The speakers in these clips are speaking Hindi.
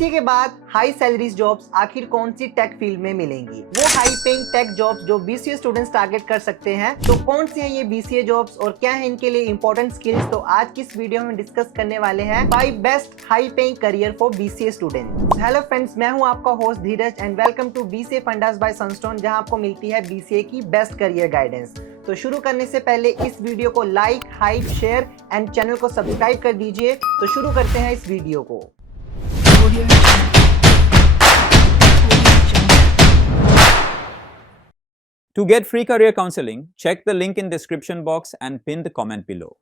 बीसीए के बाद हाई सैलरीज जॉब्स आखिर कौन सी टेक फील्ड में मिलेंगी, वो हाई पेइंग टेक जॉब्स जो बीसीए स्टूडेंट्स टारगेट कर सकते हैं। तो कौन सी हैं ये बीसीए जॉब्स और क्या है इनके लिए इंपॉर्टेंट स्किल्स, तो आज की इस वीडियो में डिस्कस करने वाले हैं 5 best high paying career for BCA students. Hello friends, मैं हूं आपका host Dheeraj and welcome to BCA fundas by Sunstone, जहां आपको मिलती है बीसीए की बेस्ट करियर गाइडेंस। तो शुरू करने से पहले इस वीडियो को like, hype, share and channel को सब्सक्राइब कर दीजिए। तो शुरू करते हैं इस वीडियो को। To get free career counseling, check the link in description box and pin the comment below.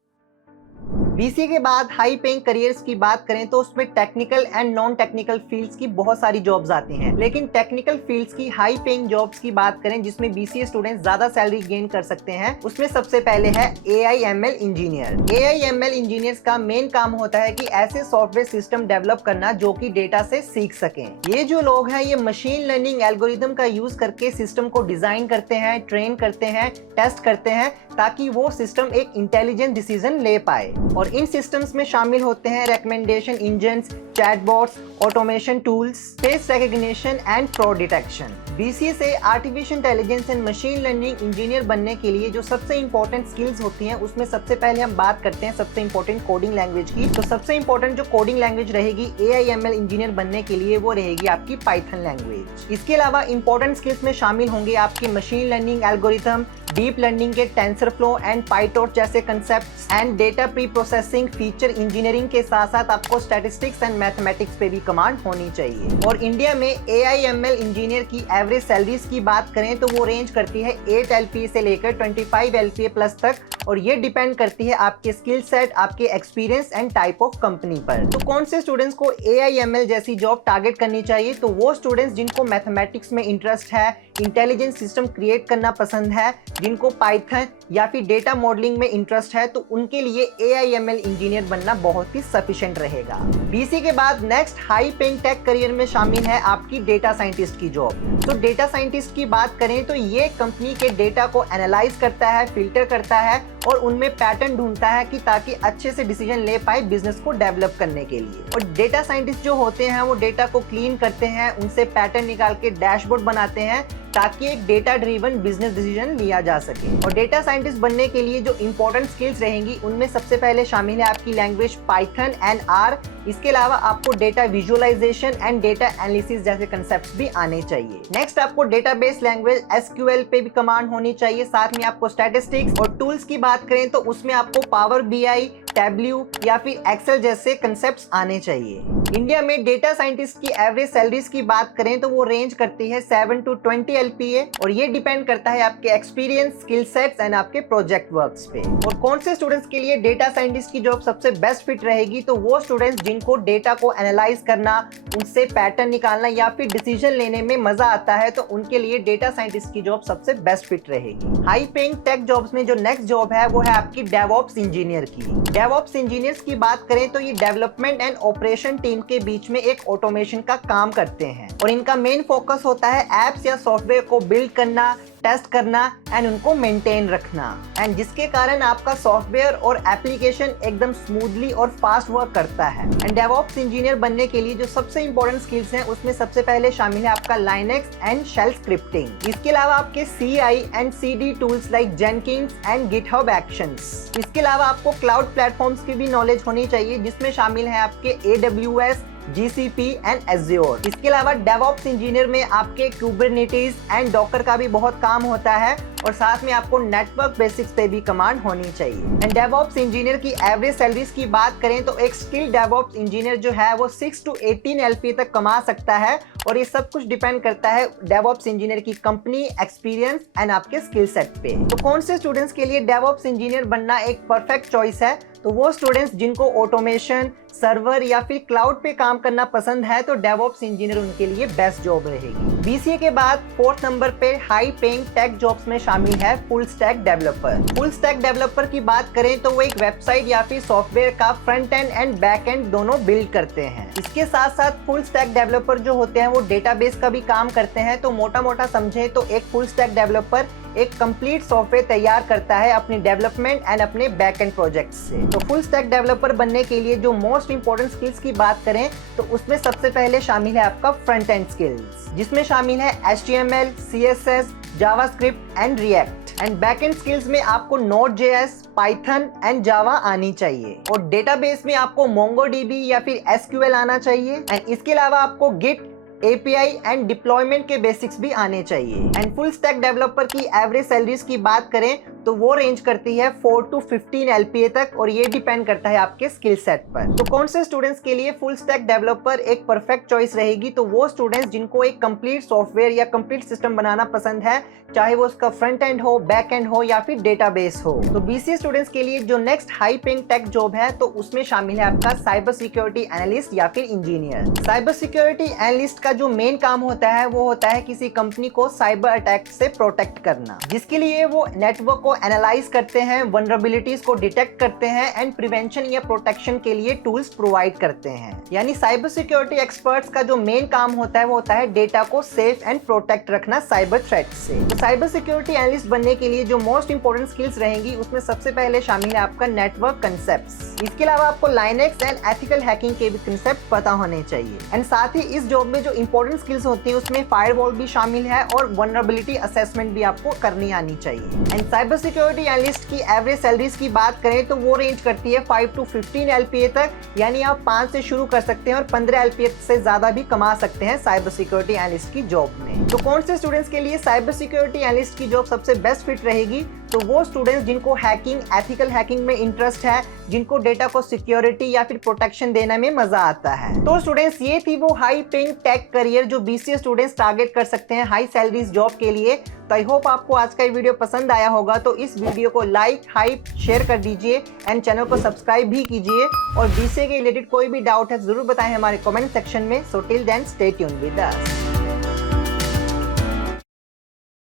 BCA के बाद हाई पेइंग करियर्स की बात करें तो उसमें technical and non technical fields की बहुत सारी जॉब्स आती हैं, लेकिन टेक्निकल फील्ड्स की हाई पेइंग जॉब्स की बात करें जिसमें बीसीए स्टूडेंट्स ज्यादा सैलरी गेन कर सकते हैं, उसमें सबसे पहले है एआईएमएल इंजीनियर। एआईएमएल इंजीनियर्स का मेन काम होता है कि ऐसे सॉफ्टवेयर सिस्टम डेवलप करना जो कि डेटा से सीख सकें। ये जो लोग हैं ये मशीन लर्निंग एल्गोरिथम का यूज करके सिस्टम को डिजाइन करते हैं, ट्रेन करते हैं, टेस्ट करते हैं ताकि वो सिस्टम एक इंटेलिजेंट डिसीजन ले पाए। और इन सिस्टम्स में शामिल होते हैं recommendation engines, chatbots, automation tools, face recognition and fraud detection. BCA से artificial intelligence and machine learning engineer बनने के लिए जो सबसे इंपॉर्टेंट स्किल्स होती हैं उसमें सबसे पहले हम बात करते हैं सबसे इंपॉर्टेंट कोडिंग लैंग्वेज की। तो सबसे इंपॉर्टेंट जो कोडिंग लैंग्वेज रहेगी एआईएमएल इंजीनियर बनने के लिए वो रहेगी आपकी पाइथन लैंग्वेज। इसके अलावा इंपॉर्टेंट स्किल्स में शामिल होंगे आपकी machine learning algorithm, deep learning के टेंसरफ्लो एंड पाइटॉर्च जैसे concepts and data pre processing, feature engineering के साथ साथ आपको स्टैटिस्टिक्स एंड मैथमेटिक्स पे भी कमांड होनी चाहिए। और इंडिया में एआईएमएल इंजीनियर की एवरेज सैलरीज की बात करें तो वो रेंज करती है 8 LPA से लेकर 25 LPA प्लस तक, और ये डिपेंड करती है आपके स्किल सेट, आपके experience and type of company पर। तो कौन से स्टूडेंट्स को एआईएमएल जैसी जॉब टारगेट करनी चाहिए, तो वो स्टूडेंट्स जिनको मैथमेटिक्स में इंटरेस्ट है, इंटेलिजेंट सिस्टम क्रिएट करना पसंद है, जिनको पाइथन या फिर डेटा मॉडलिंग में इंटरेस्ट है, तो उनके लिए एआईएमएल इंजीनियर बनना बहुत ही सफिशिएंट रहेगा। बीसी के बाद next high paying tech career में शामिल है आपकी डेटा साइंटिस्ट की जॉब। तो डेटा साइंटिस्ट की बात करें तो ये कंपनी के डेटा को एनालाइज करता है, फिल्टर करता है और उनमें पैटर्न ढूंढता है कि ताकि अच्छे से डिसीजन ले पाए बिजनेस को डेवलप करने के लिए। और डेटा साइंटिस्ट जो होते हैं वो डेटा को क्लीन करते हैं, उनसे पैटर्न निकाल के डैशबोर्ड बनाते हैं ताकि एक डेटा ड्रिवन बिजनेस डिसीजन लिया जा सके। और डेटा साइंटिस्ट बनने के लिए जो इंपॉर्टेंट स्किल्स रहेंगी उनमें सबसे पहले शामिल है आपकी लैंग्वेज पाइथन एंड आर। इसके अलावा आपको data visualization and data analysis जैसे कंसेप्ट्स भी आने चाहिए। नेक्स्ट आपको डेटाबेस लैंग्वेज एसक्यूएल पे भी कमांड होनी चाहिए। साथ में आपको स्टैटिस्टिक्स और टूल्स की बात करें तो उसमें आपको पावर बीआई, टैब्ल्यू या फिर एक्सेल जैसे कंसेप्ट्स आने चाहिए। इंडिया में डेटा साइंटिस्ट की एवरेज सैलरीज की बात करें तो वो रेंज करती है 7 to 20 LPA, और ये डिपेंड करता है आपके एक्सपीरियंस, स्किल सेट्स एंड आपके प्रोजेक्ट वर्क्स पे। और कौन से स्टूडेंट्स के लिए डेटा साइंटिस्ट की जॉब सबसे बेस्ट फिट रहेगी, तो वो स्टूडेंट्स जिनको डेटा को एनालाइज करना, उनसे पैटर्न निकालना या फिर डिसीजन लेने में मजा आता है, तो उनके लिए डेटा साइंटिस्ट की जॉब सबसे बेस्ट फिट रहेगी। हाई पेइंग टेक जॉब्स में जो नेक्स्ट जॉब है वो है आपकी डेवऑप्स इंजीनियर की। डेवऑप्स इंजीनियर्स की बात करें तो ये डेवलपमेंट एंड ऑपरेशन टीम के बीच में एक ऑटोमेशन का काम करते हैं, और इनका मेन फोकस होता है एप्स या सॉफ्टवेयर को बिल्ड करना, टेस्ट करना एंड उनको मेंटेन रखना, एंड जिसके कारण आपका सॉफ्टवेयर और एप्लीकेशन एकदम स्मूथली और फास्ट वर्क करता है। एंड डेवऑप्स इंजीनियर बनने के लिए जो सबसे इंपॉर्टेंट स्किल्स हैं उसमें सबसे पहले शामिल है आपका लाइनक्स एंड शेल स्क्रिप्टिंग। इसके अलावा आपके CI and CD tools like Jenkins and GitHub actions. इसके अलावा आपको क्लाउड प्लेटफॉर्म्स की भी नॉलेज होनी चाहिए जिसमें शामिल है आपके AWS, GCP एंड Azure। इसके अलावा डेवऑप्स इंजीनियर में आपके कुबरनेटिस एंड डॉकर का भी बहुत काम होता है, और साथ में आपको नेटवर्क बेसिक्स पे भी कमांड होनी चाहिए। एंड डेवऑप्स इंजीनियर की एवरेज सैलरीज की बात करें तो एक स्किल डेवऑप्स इंजीनियर जो है वो 6 to 18 LPA तक कमा सकता है, और ये सब कुछ डिपेंड करता है डेवऑप्स इंजीनियर की कंपनी, एक्सपीरियंस एंड आपके स्किल सेट पे। तो कौन से स्टूडेंट्स के लिए डेवऑप्स इंजीनियर बनना एक परफेक्ट चॉइस है, तो वो स्टूडेंट्स जिनको ऑटोमेशन, सर्वर या फिर क्लाउड पे काम करना पसंद है, तो डेवऑप्स इंजीनियर उनके लिए बेस्ट जॉब रहेगी। बीसीए के बाद 4th नंबर पे हाई पेइंग टेक जॉब्स में शामिल है full stack developer. Full stack developer की बात करें तो वो एक वेबसाइट या फिर सॉफ्टवेयर का front end and back and दोनों बिल्ड करते हैं। इसके साथ साथ फुल स्टैक डेवलपर जो होते हैं वो डेटाबेस का भी काम करते हैं। तो मोटा मोटा समझे तो एक फुल स्टैक डेवलपर एक कंप्लीट सॉफ्टवेयर तैयार करता है अपनी डेवलपमेंट एंड अपने बैक एंड प्रोजेक्ट से। तो फुल स्टैक डेवलपर बनने के लिए जो मोस्ट इंपॉर्टेंट स्किल्स की बात करें तो उसमें सबसे पहले शामिल है आपका फ्रंट एंड स्किल्स, जिसमें शामिल है HTML, CSS, JavaScript and react. And backend skills में आपको Node.js, पाइथन एंड जावा आनी चाहिए। और डेटाबेस में आपको MongoDB या फिर SQL आना चाहिए। एंड इसके अलावा आपको Git, API एंड डिप्लॉयमेंट के बेसिक्स भी आने चाहिए। एंड फुल स्टैक डेवलपर की एवरेज सैलरीज की बात करें तो वो रेंज करती है 4 to 15 LPA तक, और ये डिपेंड करता है आपके स्किल सेट पर। तो कौन से स्टूडेंट्स के लिए फुल स्टैक डेवलपर एक परफेक्ट चॉइस रहेगी, तो वो स्टूडेंट्स जिनको एक कंप्लीट सॉफ्टवेयर या कंप्लीट सिस्टम बनाना पसंद है, चाहे वो उसका फ्रंट एंड हो, बैक एंड हो या फिर डेटाबेस हो। तो BCA स्टूडेंट्स के लिए जो next high paying tech job है तो उसमें शामिल है आपका साइबर सिक्योरिटी एनालिस्ट या फिर इंजीनियर। साइबर सिक्योरिटी एनालिस्ट का जो मेन काम होता है वो होता है किसी कंपनी को साइबर अटैक से प्रोटेक्ट करना, जिसके लिए वो नेटवर्क को एनालाइज करते हैं, वल्नरेबिलिटीज को डिटेक्ट करते हैं एंड प्रिवेंशन या प्रोटेक्शन के लिए टूल्स प्रोवाइड करते हैं। यानी साइबर सिक्योरिटी एक्सपर्ट्स का जो मेन काम होता है वो होता है डेटा को सेफ एंड प्रोटेक्ट रखना साइबर थ्रेट से। तो साइबर सिक्योरिटी एनालिस्ट बनने के लिए जो मोस्ट इंपॉर्टेंट स्किल्स रहेंगी उसमें सबसे पहले शामिल है आपका नेटवर्क कंसेप्ट्स। इसके अलावा आपको लाइनेक्स एंड एथिकल हैकिंग के भी कंसेप्ट पता होने चाहिए। एंड साथ ही इस जॉब में जो इंपॉर्टेंट स्किल्स होती है उसमें फायरवॉल भी शामिल है और वल्नरेबिलिटी असेसमेंट भी आपको करनी आनी चाहिए। एंड साइबर सिक्योरिटी एनालिस्ट की एवरेज सैलरीज की बात करें तो वो रेंज करती है 5 to 15 LPA तक, यानी आप 5 से शुरू कर सकते हैं और 15 LPA से ज्यादा भी कमा सकते हैं साइबर सिक्योरिटी एनालिस्ट की जॉब में। तो कौन से स्टूडेंट्स के लिए साइबर सिक्योरिटी एनालिस्ट की जॉब सबसे बेस्ट फिट रहेगी, तो वो स्टूडेंट्स जिनको हैकिंग, एथिकल हैकिंग में इंटरेस्ट है, जिनको डेटा को सिक्योरिटी या फिर प्रोटेक्शन देने में मजा आता है। तो स्टूडेंट्स ये थी वो हाई पेइंग टेक करियर जो BCA स्टूडेंट्स टारगेट कर सकते हैं हाई सैलरीज जॉब के लिए। तो आई होप आपको आज का ये वीडियो पसंद आया होगा, तो इस वीडियो को लाइक, हाइप, शेयर कर दीजिए एंड चैनल को सब्सक्राइब भी कीजिए। और BCA के रिलेटेड कोई भी डाउट है जरूर बताएं हमारे कमेंट सेक्शन में। So till then stay tuned with us.